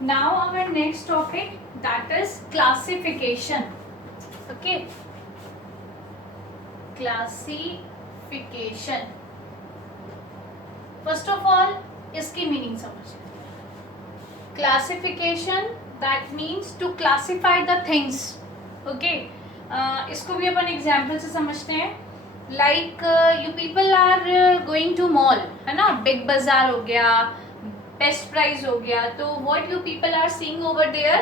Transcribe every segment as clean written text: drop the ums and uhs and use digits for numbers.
Now our next topic, that is classification. Okay, classification. First of all, इसकी meaning समझिए. Classification, that means to classify the things. Okay, इसको भी अपन example से समझते हैं. Like you people are going to mall, है ना, big बाजार हो गया, बेस्ट प्राइस हो गया. तो what you people are seeing over there,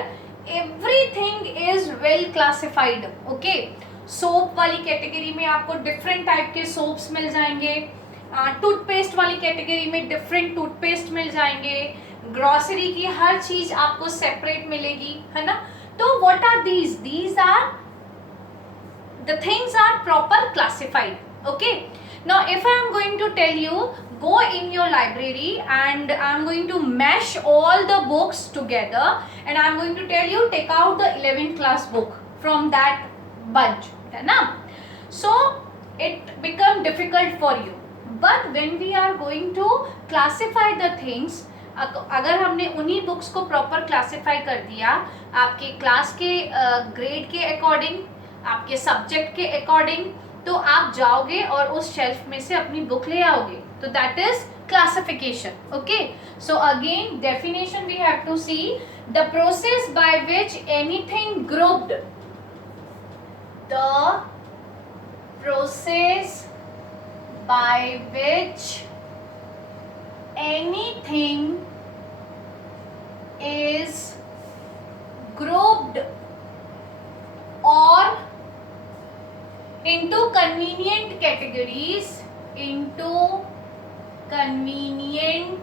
everything is well classified. Okay, soap वाली कैटेगरी में आपको डिफरेंट टाइप के सोप्स मिल जाएंगे. टूथपेस्ट वाली कैटेगरी में डिफरेंट टूथपेस्ट मिल जाएंगे. ग्रोसरी की हर चीज आपको सेपरेट मिलेगी, है ना. तो what are these are the things are proper classified. Okay, now if I am going to tell you, go in your library and I am going to mash all the books together and I am going to tell you, take out the 11th class book from that bunch, है ना. So it become difficult for you, but when we are going to classify the things, अगर हमने उन्हीं books को proper classify कर दिया आपके class के ग्रेड के अकॉर्डिंग, आपके सब्जेक्ट के अकॉर्डिंग, तो आप जाओगे और उस शेल्फ में से अपनी बुक ले आओगे. तो that is classification. Okay, so again definition we have to see, the process by which anything grouped, the process by which anything is grouped or into convenient categories, into convenient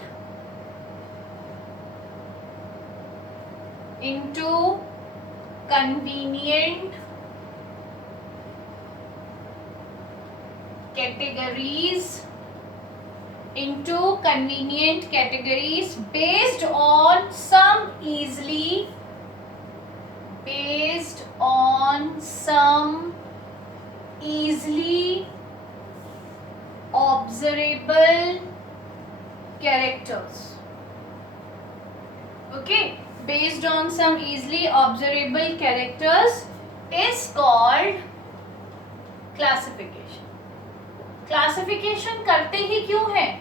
categories based on some easily observable characters. Okay, based on some easily observable characters is called classification. Classification करते ही क्यों है?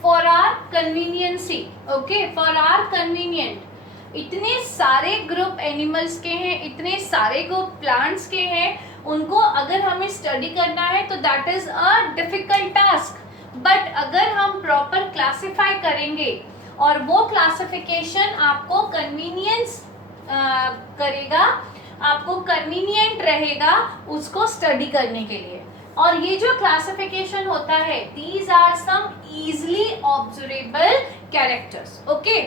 For our conveniency. Okay, for our convenient. इतने सारे group animals के हैं, इतने सारे group plants के हैं, उनको अगर हमें स्टडी करना है तो that is a difficult task. But अगर हम प्रॉपर क्लासिफाई करेंगे और वो क्लासिफिकेशन आपको कन्वीनियंस करेगा, आपको कन्वीनियंट रहेगा उसको स्टडी करने के लिए. और ये जो क्लासिफिकेशन होता है, these are some easily observable characters. Okay,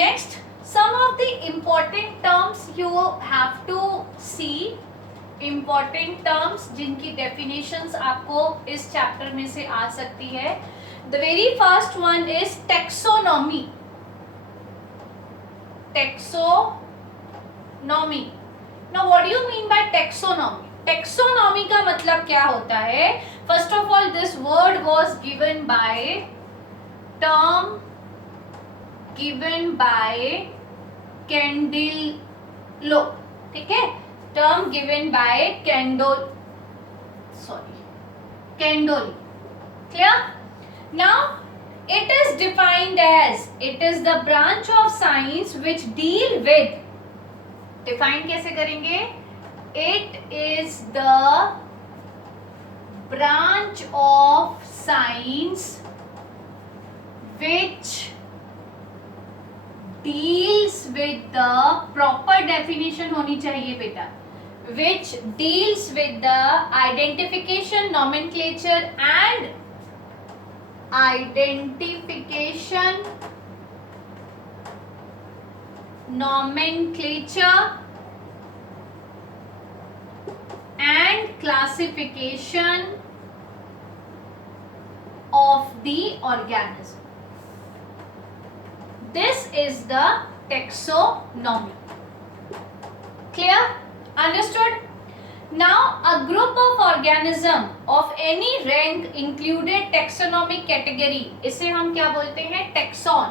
next, some of the important terms you have to see, important terms जिनकी definitions आपको इस chapter में से आ सकती है. The very first one is taxonomy. Taxonomy. Now what do you mean by taxonomy? Taxonomy का मतलब क्या होता है? First of all, this word was given by term given by कैंडिलो. ठीक है, टर्म गिवन बाय कैंडोली. Clear? Now it is defined as, it is the branch of science which deal with, define कैसे करेंगे? It is the branch of science which deals with the, proper definition होनी चाहिए बेटा, which deals with the identification, nomenclature and classification of the organism. This is the taxonomy. Clear? Understood? Now a group of organism of any rank included taxonomic category, इसे हम क्या बोलते हैं? Taxon.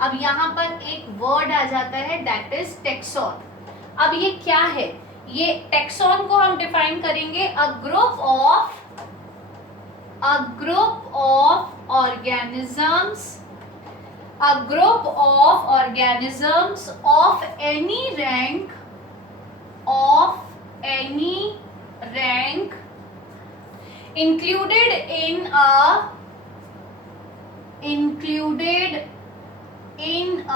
अब यहाँ पर एक वर्ड आ आ जाता है, दैट इज टेक्सॉन। अब ये क्या है? ये टेक्सॉन को हम डिफाइन करेंगे a group of organisms, a group of organisms of any rank included in a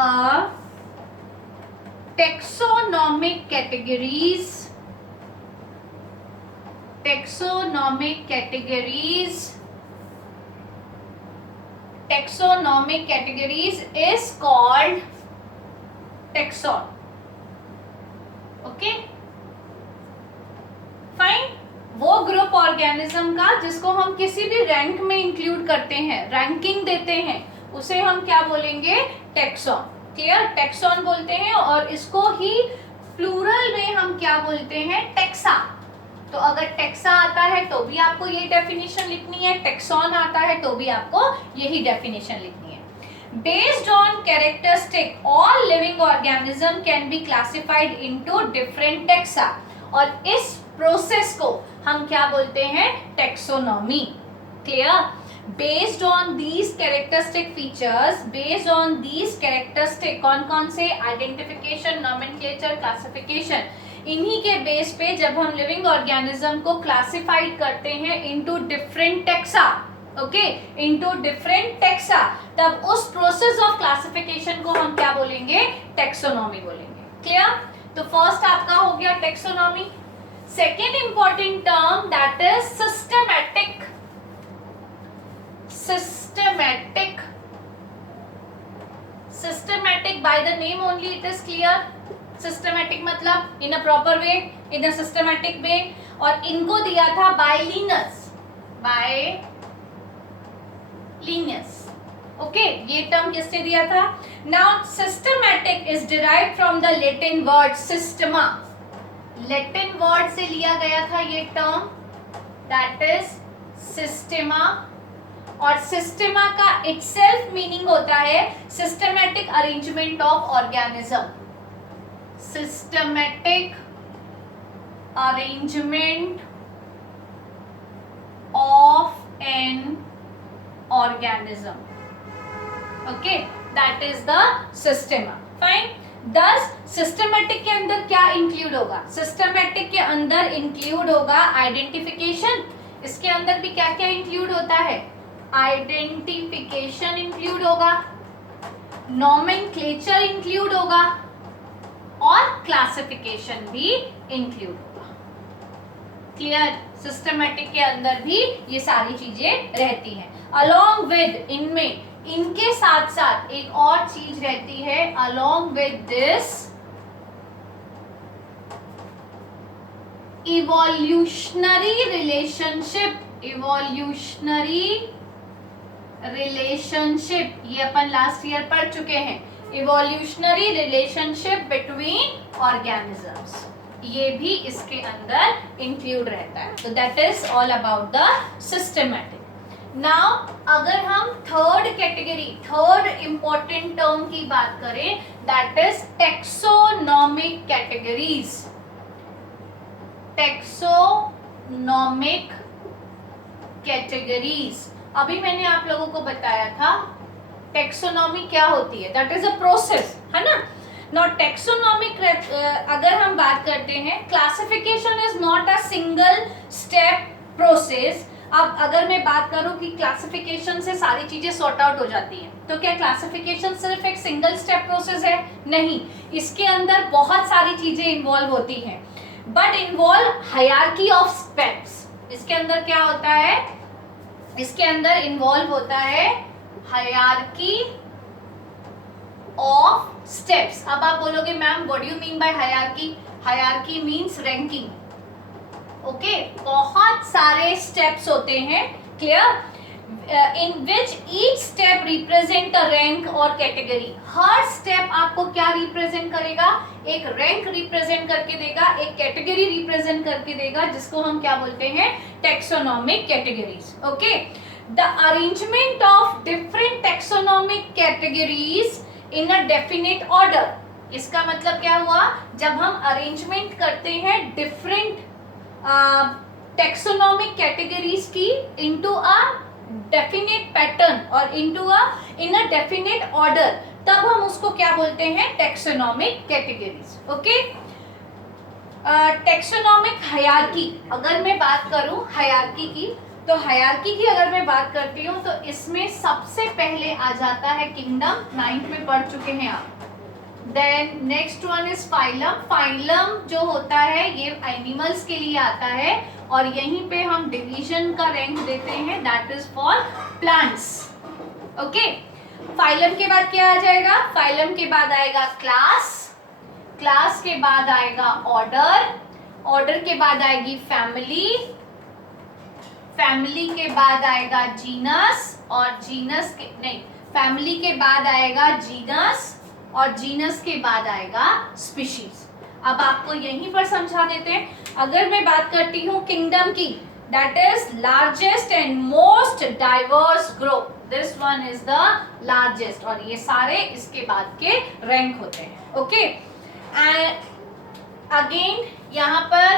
taxonomic categories is called taxon. Okay fine. वो ग्रुप ऑर्गेनिज्म का जिसको हम किसी भी रैंक में इंक्लूड करते हैं, रैंकिंग देते हैं, उसे हम क्या बोलेंगे? टेक्सॉन। क्लियर? टेक्सॉन बोलते हैं। और इसको ही प्लूरल में हम क्या बोलते हैं? टेक्सा। तो अगर टेक्सा आता है तो भी आपको यही डेफिनेशन लिखनी है, टेक्सॉन आता है तो भी आपको यही डेफिनेशन लिखनी है। Based on characteristic, all living organism can be classified into different taxa. और इस प्रोसेस को हम क्या बोलते हैं? Taxonomy. Clear? Based on these characteristic features, based on these characteristic, कौन कौन से? Identification, nomenclature, classification. इन्हीं के बेस पे जब हम लिविंग ऑर्गेनिज्म को क्लासिफाइड करते हैं into different taxa, okay, into different taxa, तब उस प्रोसेस ऑफ क्लासिफिकेशन को हम क्या बोलेंगे? टेक्सोनॉमी बोलेंगे। क्लियर? तो फर्स्ट आपका हो गया taxonomy. Second important term that is systematic. Systematic by the name only it is clear. Systematic मतलब इन a proper way, in a systematic way. और इनको दिया था बाय लीनियस। ओके, ये टर्म किसने दिया था? Now systematic is derived from the Latin word Systema. Latin word से लिया गया था ये टर्म, दैट इज सिस्टेमा। और सिस्टेमा का इटसेल्फ मीनिंग होता है systematic arrangement of organism. systematic arrangement of an organism. Okay, that is the systema. Fine. Thus systematic के अंदर क्या include होगा? Systematic के अंदर include होगा identification. इसके अंदर भी क्या क्या include होता है? Identification include होगा, nomenclature include होगा और क्लासिफिकेशन भी इंक्लूड होगा। क्लियर? सिस्टमैटिक के अंदर भी ये सारी चीजें रहती हैं। अलोंग विद, इनमें, इनके साथ साथ एक और चीज रहती है, along with this evolutionary relationship, ये अपन लास्ट ईयर पढ़ चुके हैं। इवोल्यूशनरी रिलेशनशिप बिटवीन ऑर्गेनिजम्स, ये भी इसके अंदर इंक्लूड रहता है। तो that is all about the systematic. Now अगर हम third category, third important term की बात करें, that is taxonomic categories. Taxonomic categories, अभी मैंने आप लोगों को बताया था टेक्सोनॉमी क्या होती है, दैट इज अ प्रोसेस, है ना। नॉट टेक्सोनॉमिक, अगर हम बात करते हैं, classification is not a single step process. अब अगर मैं बात करूं कि क्लासिफिकेशन से सारी चीजें सॉर्ट आउट हो जाती हैं, तो क्या क्लासिफिकेशन सिर्फ एक सिंगल स्टेप प्रोसेस है? नहीं, इसके अंदर बहुत सारी चीजें इन्वॉल्व होती हैं, but involve hierarchy of steps. इसके अंदर क्या होता है? इसके अंदर इन्वॉल्व होता है हायरार्की ऑफ स्टेप्स। अब आप बोलोगे ma'am what do you mean bye hierarchy? Hierarchy means ranking. Okay, बहुत सारे स्टेप्स होते हैं, clear, in which each step represent a rank और कैटेगरी। हर स्टेप आपको क्या रिप्रेजेंट करेगा? एक रैंक रिप्रेजेंट करके देगा, एक कैटेगरी रिप्रेजेंट करके देगा, जिसको हम क्या बोलते हैं? Taxonomic categories. Okay, the arrangement of different taxonomic categories in a definite order, इसका मतलब क्या हुआ, जब हम अरेंजमेंट करते हैं डिफरेंट टेक्सोनॉमिक कैटेगरीज की इनटू अ डेफिनेट पैटर्न और इन अ डेफिनेट ऑर्डर, तब हम उसको क्या बोलते हैं, taxonomic categories. Okay. Taxonomic hierarchy, अगर मैं बात करूं हायरार्की की, तो हायरार्की की अगर मैं बात करती हूं तो इसमें सबसे पहले आ जाता है किंगडम, 9th में पढ़ चुके हैं आप. Then next one is phylum. Phylum जो होता है ये एनिमल्स के लिए आता है और यहीं पे हम डिवीजन का रैंक देते हैं, that is for plants. Okay. Phylum के बाद क्या आ जाएगा, फाइलम के बाद आएगा क्लास, क्लास के बाद आएगा ऑर्डर, ऑर्डर के बाद आएगी फैमिली, फैमिली के बाद आएगा जीनस, और जीनस के नहीं, फैमिली के बाद आएगा जीनस, और जीनस के बाद आएगा स्पीशीज. अब आपको यहीं पर समझा देते हैं. अगर मैं बात करती हूँ किंगडम की, that is largest and most diverse group, this one is the largest, और ये सारे इसके बाद के रैंक होते हैं. ओके. एंड अगेन यहाँ पर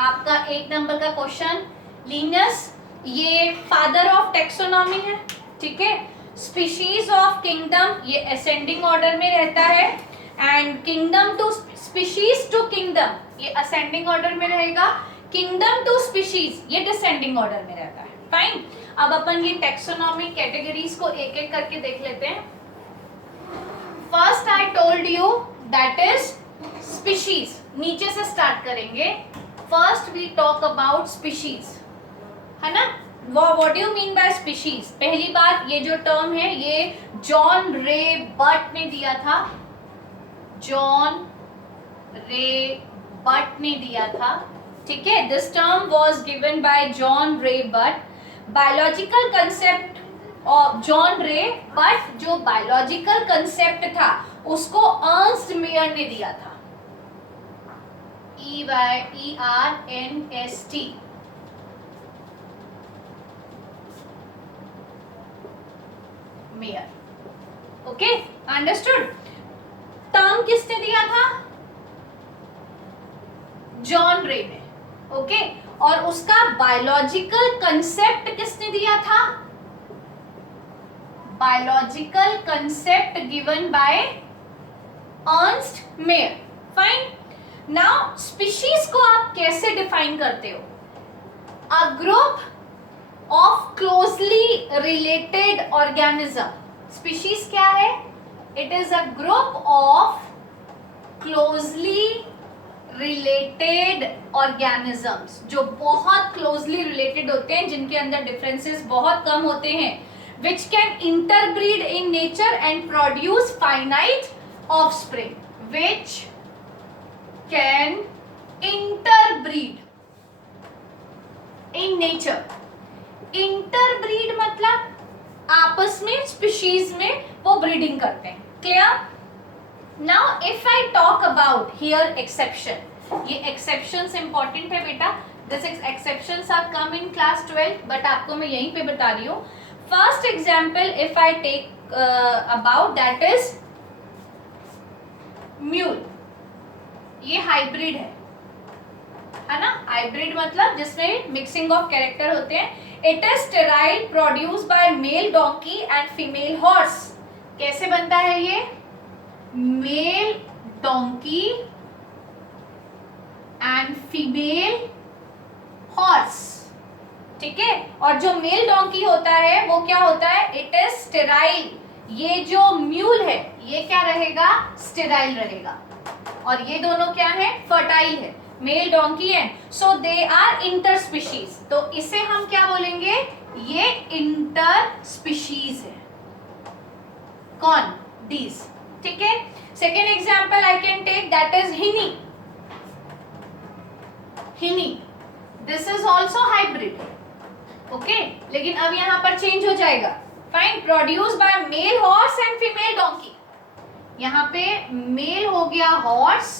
आपका 1 नंबर का क्वेश्चन, लिनस ये फादर ऑफ टेक्सोनॉमी है, ठीक है. स्पीशीज ऑफ किंगडम ये असेंडिंग ऑर्डर में रहता है, and kingdom to species to kingdom ये असेंडिंग ऑर्डर में रहेगा, किंगडम टू स्पीशीज ये डिसेंडिंग ऑर्डर में रहता है. फाइन. अब अपन ये टेक्सोनॉमिक कैटेगरीज को एक एक करके देख लेते हैं. First I told you that is species. नीचे से स्टार्ट करेंगे. First we talk about species, है ना. What do you mean by species? पहली बात, ये जो टर्म है ये जॉन रे बट ने दिया था, जॉन रे बट ने दिया था, ठीक है. This term was given by John रे but. Biological concept of John रे बट, जो बायोलॉजिकल कंसेप्ट था उसको अर्न्स्ट मेयर ने दिया था, ERNST. Mayor. Okay, understood. Term किसने दिया था? जॉन रे ने. ओके. और उसका बायोलॉजिकल कंसेप्ट किसने दिया था? Biological concept given by Ernst mayor. Fine. Now species को आप कैसे डिफाइन करते हो? A group of closely related organism. Species क्या है? It is a group of closely related organisms, जो बहुत क्लोजली रिलेटेड होते हैं, जिनके अंदर डिफरेंसेस बहुत कम होते हैं, which can interbreed in nature and produce finite offspring, which can interbreed in nature. interbreed मतलब आपस में स्पीशीज में वो ब्रीडिंग करते हैं. Clear? Now if I talk about here exception, ये एक्सेप्शंस इंपॉर्टेंट है बेटा. This exceptions are come in class 12, but आपको मैं यहीं पे बता रही हूँ. First example if I take about, that is mule. ये हाइब्रिड है ना. हाइब्रिड मतलब जिसमें मिक्सिंग ऑफ कैरेक्टर होते हैं. It is sterile, produce by mail donkey and female horse. कैसे बनता है ये? Mail donkey and female horse, ठीक है. और जो मेल डोंकी होता है वो क्या होता है? It is sterile. ये जो म्यूल है ये क्या रहेगा? स्टेराइल रहेगा. और ये दोनों क्या है? फर्टाइल है, male donkey and, so they are inter species. तो इसे हम क्या बोलेंगे? ये इंटर स्पीशीज है. कौन? दीज, ठीक है. Second example I can take, that is hinny. Hinny, this is also hybrid. Okay, लेकिन अब यहां पर चेंज हो जाएगा. Fine. Produce by male horse and female donkey. यहाँ पे मेल हो गया हॉर्स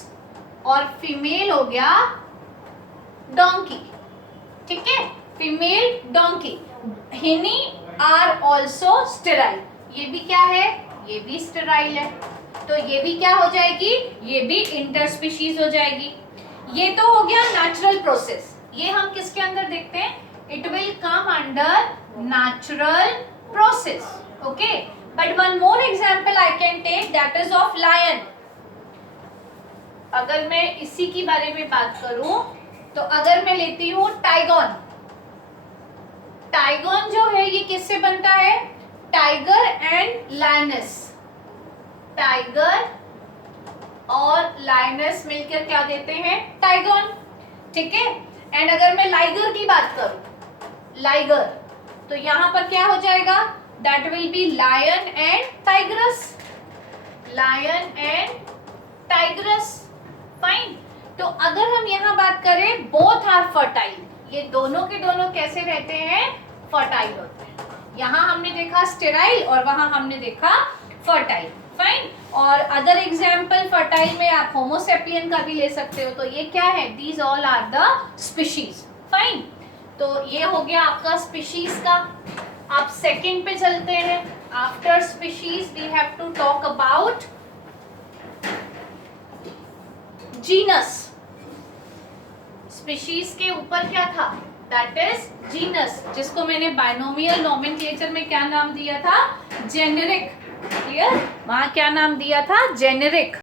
और फीमेल हो गया डोंकी, ठीक है. Female donkey. हिनी आर ऑल्सो स्टेराइल. ये भी क्या है? ये भी स्टेराइल है. तो ये भी क्या हो जाएगी, ये भी इंटरस्पीशीज हो जाएगी। ये तो हो गया नेचुरल प्रोसेस। ये हम किसके अंदर देखते हैं, it will come under natural process. Okay, but one more example I can take, that is of lion. अगर मैं इसी की बारे में बात करूं तो अगर मैं लेती हूं टाइगॉन, टाइगॉन जो है ये किससे बनता है, टाइगर एंड लायनस, टाइगर और लायनस मिलकर क्या देते हैं, टाइगॉन। ठीक है, एंड अगर मैं लाइगर की बात करूं, लाइगर, तो यहां पर क्या हो जाएगा, that will be lion and tigress, lion and tigress. Fine. तो अगर हम यहां बात करें, बोथ आर फर्टाइल, ये दोनों के दोनों कैसे रहते हैं, फर्टाइल होते हैं। यहां हमने देखा स्टेराइल और वहां हमने देखा फर्टाइल। फाइन। और अदर एग्जाम्पल फर्टाइल में आप होमोसेपियन का भी ले सकते हो। तो ये क्या है, these all are the species. Fine. तो ये हो गया आपका स्पीशीज का। आप सेकंड पे चलते हैं। After species we have to talk about genus. Species के ऊपर क्या था, दैट इज जीनस, जिसको मैंने बाइनोमियल नोमेनक्लेचर में क्या नाम दिया था, जेनेरिक। क्लियर, वहां क्या नाम दिया था, जेनेरिक।